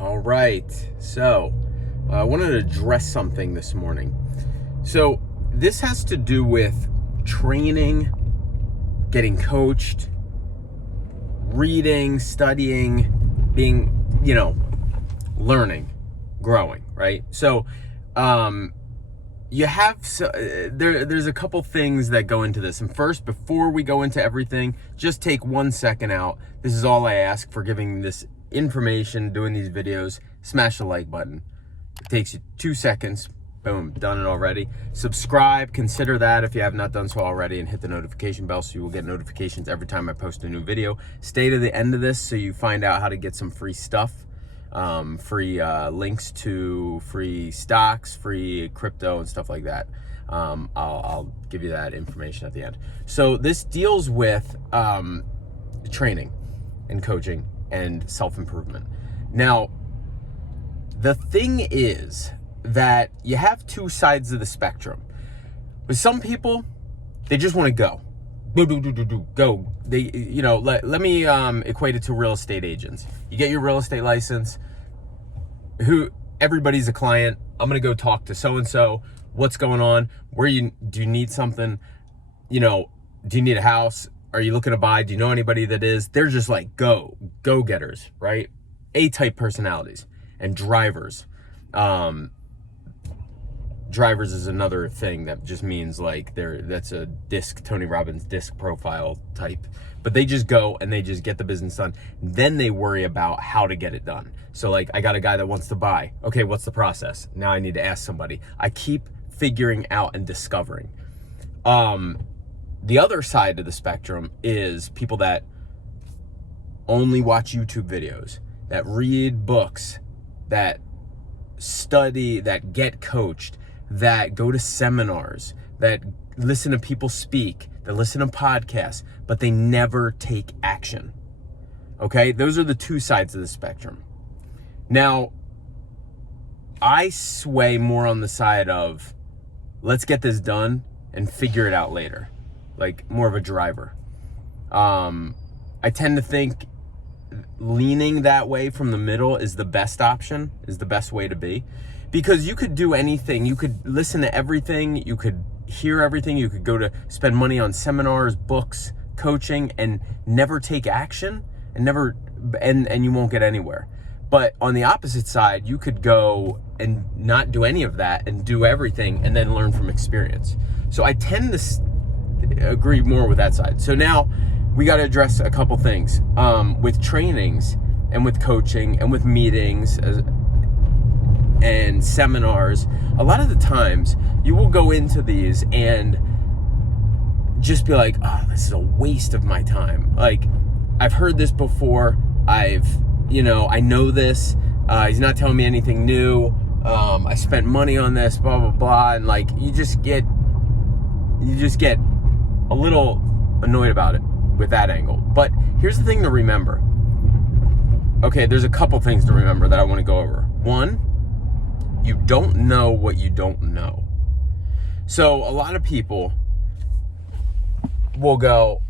All right, so I wanted to address something this morning. So this has to do with training, getting coached, reading, studying, being, learning, growing, right? So there's a couple things that go into this. And first, before we go into everything, just take 1 second out. This is all I ask for giving this information, doing these videos. Smash the like button. It takes you 2 seconds. Boom, done it already. Subscribe, consider that if you have not done so already, and hit the notification bell so you will get notifications every time I post a new video. Stay to the end of this so you find out how to get some free stuff. Free links to free stocks, free crypto and stuff like that. I'll give you that information at the end. So this deals with training and coaching and self-improvement. Now, the thing is that you have two sides of the spectrum. With some people, they just want to go. Go. They, let me equate it to real estate agents. You get your real estate license. Everybody's a client. I'm going to go talk to so-and-so. What's going on? Do you need something? Do you need a house? Are you looking to buy? Do you know anybody that is? They're just like go-getters, right? A-type personalities. And drivers. Drivers is another thing that just means like that's a Tony Robbins disc profile type. But they just go and they just get the business done. Then they worry about how to get it done. So like, I got a guy that wants to buy. Okay, what's the process? Now I need to ask somebody. I keep figuring out and discovering. The other side of the spectrum is people that only watch YouTube videos, that read books, that study, that get coached, that go to seminars, that listen to people speak, that listen to podcasts, but they never take action. Okay? Those are the two sides of the spectrum. Now, I sway more on the side of let's get this done and figure it out later. Like more of a driver. I tend to think leaning that way from the middle is the best option, is the best way to be. Because you could do anything. You could listen to everything. You could hear everything. You could go to spend money on seminars, books, coaching, and never take action and you won't get anywhere. But on the opposite side, you could go and not do any of that and do everything and then learn from experience. So I tend to agree more with that side. So now we got to address a couple things with trainings and with coaching and with meetings and seminars. A lot of the times you will go into these and just be like, oh, this is a waste of my time. Like, I've heard this before. I know this. He's not telling me anything new. I spent money on this, blah, blah, blah. And like, you just get a little annoyed about it with that angle. But here's the thing to remember. Okay, there's a couple things to remember that I want to go over. One, you don't know what you don't know. So a lot of people will go,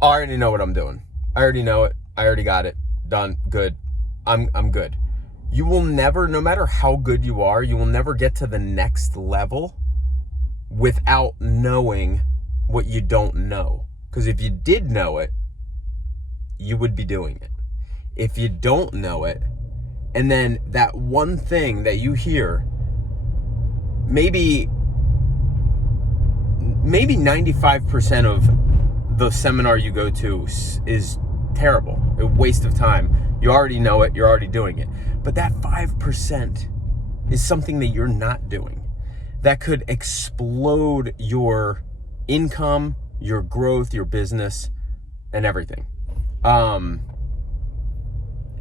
oh, I already know what I'm doing. I already know it. I already got it. Done. Good. I'm good. You will never, no matter how good you are, you will never get to the next level without knowing what you don't know. Because if you did know it, you would be doing it. If you don't know it, and then that one thing that you hear, maybe 95% of the seminar you go to is terrible, a waste of time. You already know it, you're already doing it. But that 5% is something that you're not doing that could explode your income, your growth, your business, and everything.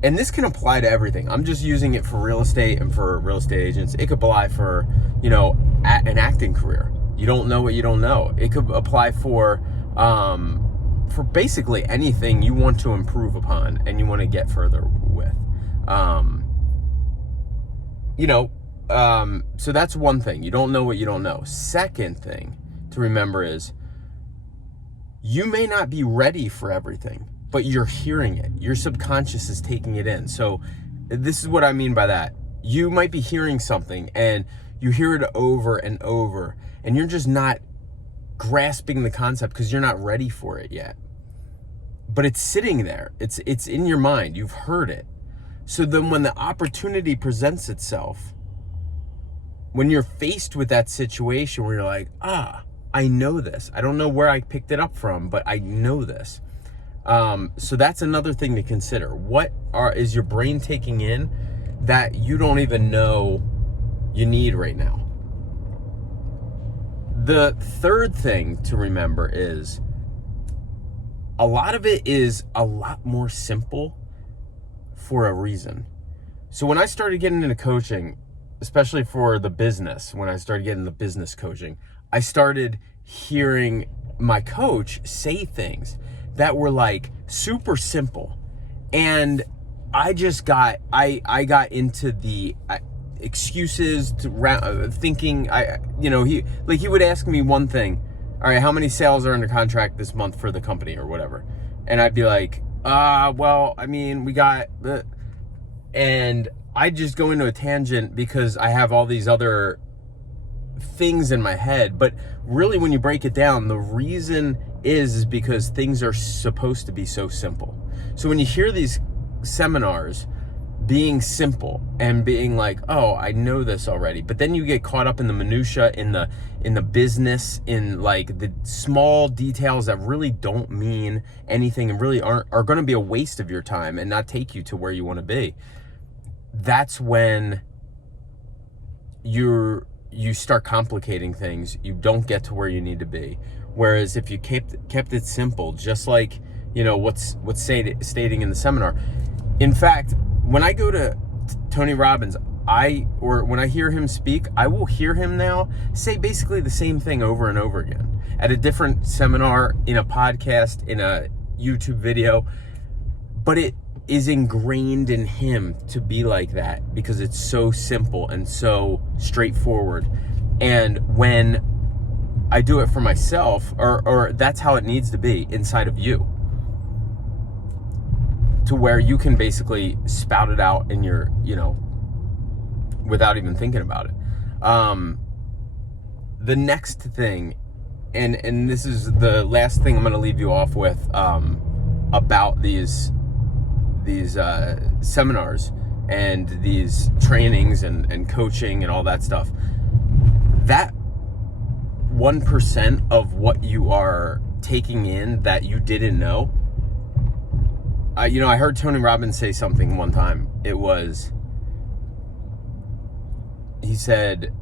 And this can apply to everything. I'm just using it for real estate and for real estate agents. It could apply for, an acting career. You don't know what you don't know. It could apply for basically anything you want to improve upon and you want to get further with. So that's one thing. You don't know what you don't know. Second thing to remember is you may not be ready for everything, but you're hearing it. Your subconscious is taking it in. So This is what I mean by that. You might be hearing something and you hear it over and over, and you're just not grasping the concept because you're not ready for it yet. But it's sitting there. It's in your mind. You've heard it. So then when the opportunity presents itself, when you're faced with that situation where you're like, I know this. I don't know where I picked it up from, but I know this. So that's another thing to consider. What is your brain taking in that you don't even know you need right now? The third thing to remember is a lot of it is a lot more simple for a reason. So when I started getting into coaching, especially for the business, when I started getting the business coaching, I started hearing my coach say things that were like super simple. And I just got, I got into the excuses to thinking, he would ask me one thing. All right, how many sales are under contract this month for the company or whatever? And I'd be like, well, I mean, we got, and I just go into a tangent because I have all these other things in my head. But really, when you break it down, the reason is because things are supposed to be so simple. So when you hear these seminars being simple and being like, oh, I know this already, but then you get caught up in the minutia, in the business, in like the small details that really don't mean anything and really are going to be a waste of your time and not take you to where you want to be. That's when you start complicating things. You don't get to where you need to be. Whereas if you kept it simple, just like, what's stating in the seminar. In fact, when I go to Tony Robbins, when I hear him speak, I will hear him now say basically the same thing over and over again at a different seminar, in a podcast, in a YouTube video. But it is ingrained in him to be like that because it's so simple and so straightforward. And when I do it for myself, or that's how it needs to be inside of you, to where you can basically spout it out in your, without even thinking about it. The next thing, and this is the last thing I'm going to leave you off with, about these seminars and these trainings and coaching and all that stuff. That 1% of what you are taking in that you didn't know. I heard Tony Robbins say something one time. He said,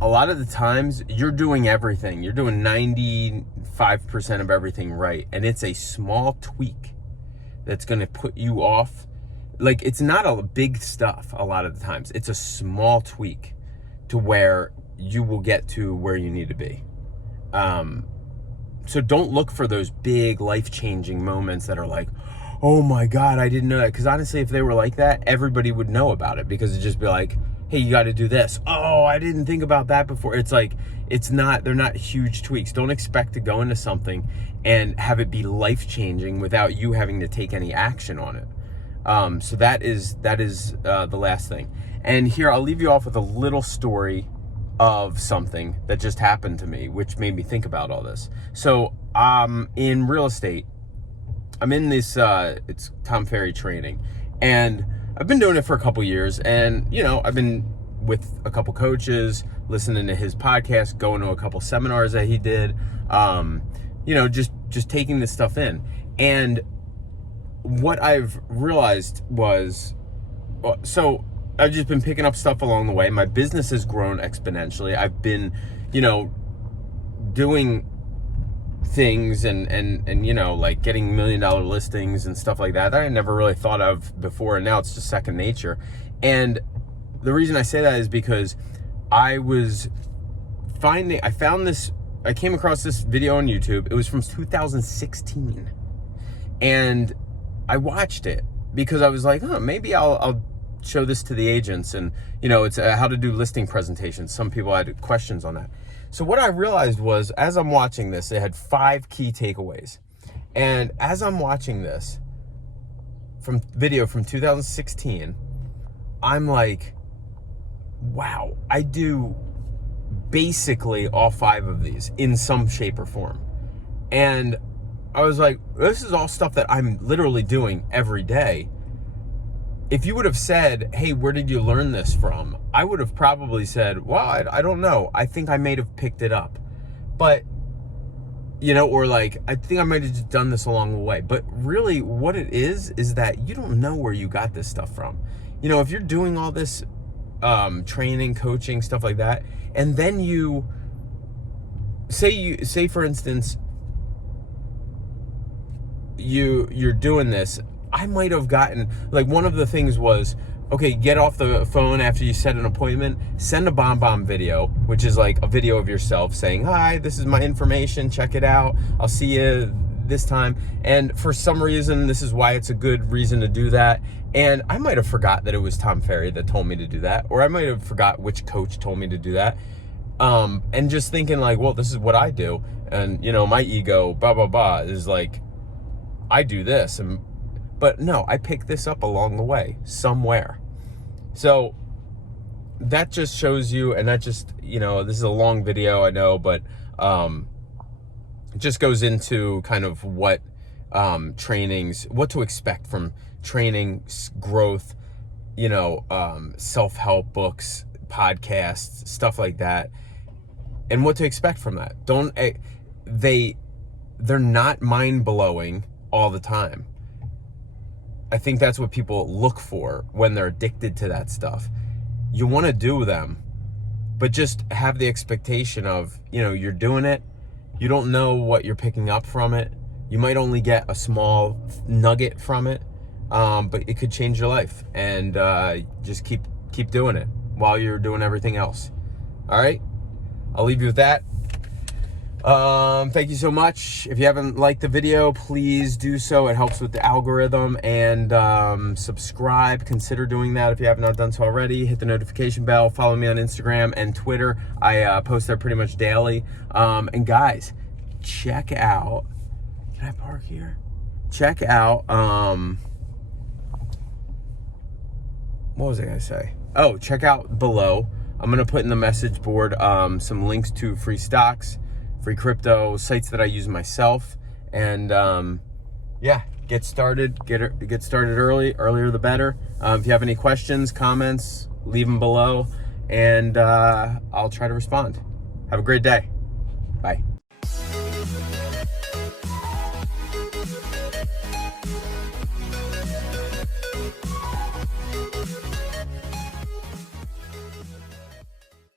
a lot of the times you're doing everything. You're doing 95% of everything right. And it's a small tweak that's going to put you off. Like, it's not a big stuff a lot of the times. It's a small tweak to where you will get to where you need to be. So don't look for those big life-changing moments that are like, oh my God, I didn't know that. Because honestly, if they were like that, everybody would know about it, because it'd just be like, hey, you got to do this. Oh, I didn't think about that before. It's like, they're not huge tweaks. Don't expect to go into something and have it be life-changing without you having to take any action on it. So that is the last thing. And here, I'll leave you off with a little story of something that just happened to me, which made me think about all this. So in real estate, I'm in this, it's Tom Ferry training, and I've been doing it for a couple years, and, I've been with a couple coaches, listening to his podcast, going to a couple seminars that he did, just taking this stuff in. And what I've realized was, so I've just been picking up stuff along the way. My business has grown exponentially. I've been, doing things and like getting $1 million listings and stuff like that I never really thought of before, and now it's just second nature. And the reason I say that is because I came across this video on YouTube. It was from 2016, and I watched it because I was like, maybe I'll show this to the agents. And it's how to do listing presentations. Some people had questions on that. So what I realized was, as I'm watching this, it had 5 key takeaways. And as I'm watching this, video from 2016, I'm like, wow, I do basically all 5 of these in some shape or form. And I was like, this is all stuff that I'm literally doing every day. If you would have said, hey, where did you learn this from? I would have probably said, well, I don't know. I think I may have picked it up. But, you know, or like, I think I might have just done this along the way. But really what it is that you don't know where you got this stuff from. You know, if you're doing all this training, coaching, stuff like that, and then you say for instance, you're doing this, I might have gotten, like, one of the things was, okay, get off the phone after you set an appointment, send a BombBomb video, which is like a video of yourself saying, hi, this is my information, check it out, I'll see you this time. And for some reason, this is why it's a good reason to do that. And I might have forgot that it was Tom Ferry that told me to do that, or I might have forgot which coach told me to do that. And just thinking like, well, this is what I do. And, you know, my ego, blah, blah, blah, is like, I do this. But no, I picked this up along the way somewhere. So that just shows you, and that just, you know, this is a long video, I know, but it just goes into kind of what trainings, what to expect from training, growth, you know, self-help books, podcasts, stuff like that, and what to expect from that. They're not mind-blowing all the time. I think that's what people look for when they're addicted to that stuff. You want to do them, but just have the expectation of, you know, you're doing it. You don't know what you're picking up from it. You might only get a small nugget from it, but it could change your life. And just keep doing it while you're doing everything else. All right? I'll leave you with that. Thank you so much. If you haven't liked the video, please do so. It helps with the algorithm. And subscribe. Consider doing that if you have not done so already. Hit the notification bell. Follow me on Instagram and Twitter. I post there pretty much daily. And guys, check out, can I park here? Check out, what was I gonna say? Oh, check out below. I'm gonna put in the message board some links to free stocks, free crypto, sites that I use myself, and yeah, get started. Get started earlier the better. If you have any questions, comments, leave them below, and I'll try to respond. Have a great day.